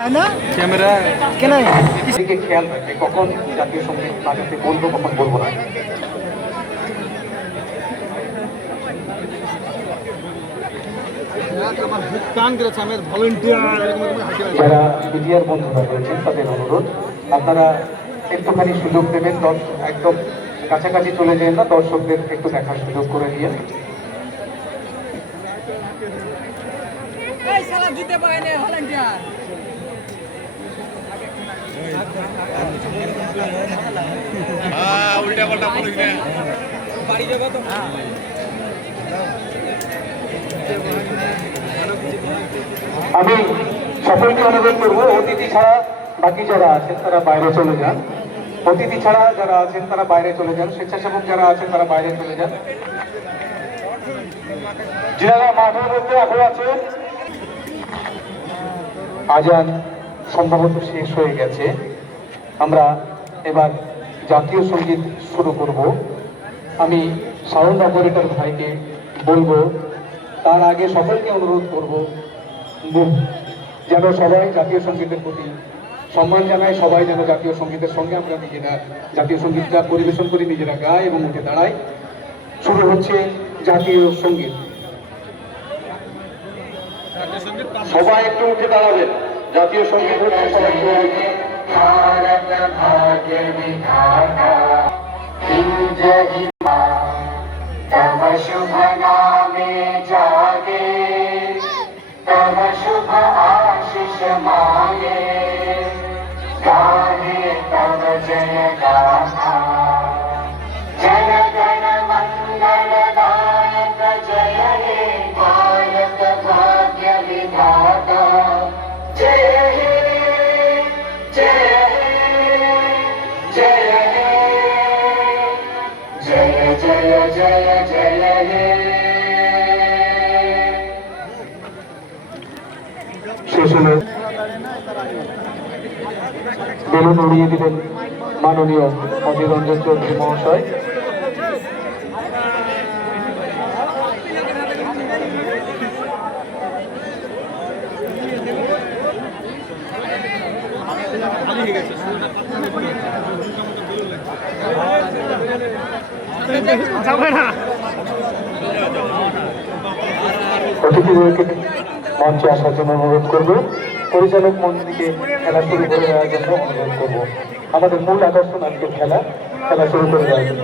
Camera কেন দিকে খেয়াল রাখে কখন জাতীয় সঙ্গীত বাজাতে বলবো কখন বলবো না। যারা মিডিয়ার বন্ধুরা রয়েছেন তাদের অনুরোধ আপনারা একটুখানি সুযোগ দেবেন, একদম কাছাকাছি চলে যান না, দর্শকদের একটু দেখার সুযোগ করে দিয়ে। আমি সকলকে অনুরোধ করবো অতিথি ছাড়া বাকি যারা আছেন তারা বাইরে চলে যান। অতিথি ছাড়া যারা আছেন তারা বাইরে চলে যান। স্বেচ্ছাসেবক যারা আছেন তারা বাইরে চলে যান। যারা মাঠের মধ্যে এখন আছে, আজান সম্ভবত শেষ হয়ে গেছে। আমরা এবার জাতীয় সঙ্গীত শুরু করব। আমি সাউন্ড অপারেটর ভাইকে বলবো, তার আগে সকলকে অনুরোধ করব যেন সবাই জাতীয় সঙ্গীতের প্রতি সম্মান জানায়, সবাই যেন জাতীয় সঙ্গীতের সঙ্গে আমরা নিজেরা জাতীয় সঙ্গীতটা পরিবেশন করি, নিজেরা গাই এবং উঠে দাঁড়াই। শুরু হচ্ছে জাতীয় সঙ্গীত। সবাই একটু উঠে দাঁড়াবেন। জাতীয় সঙ্গীত হচ্ছে সবাই ভারত ভাগ্য বিধাতা तव शुभ नामे जागे, तव शुभ आशीष मांगे, गाहे तव जय गाथा। जन गण मंगल दायक जय हे भारत भाग्य विधाता। जय हे जय हे जय हे जय जय जय जय हे। শেষ হলো বেলুন উড়িয়ে দিলেন মাননীয় অধীর রঞ্জন চৌধুরী মহাশয়। অতিথিদেরকে মঞ্চে আসার জন্য অনুরোধ করবো। পরিচালক মন্ত্রীকে খেলা শুরু করে দেওয়ার জন্য অনুরোধ করবো। আমাদের মূল আকর্ষণ আজকের খেলা শুরু করে দেওয়ার জন্য।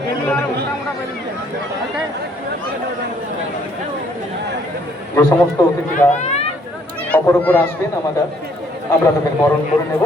যে সমস্ত অতিথিরা অপর উপর আসবেন আমরা তাদের বরণ করে নেব।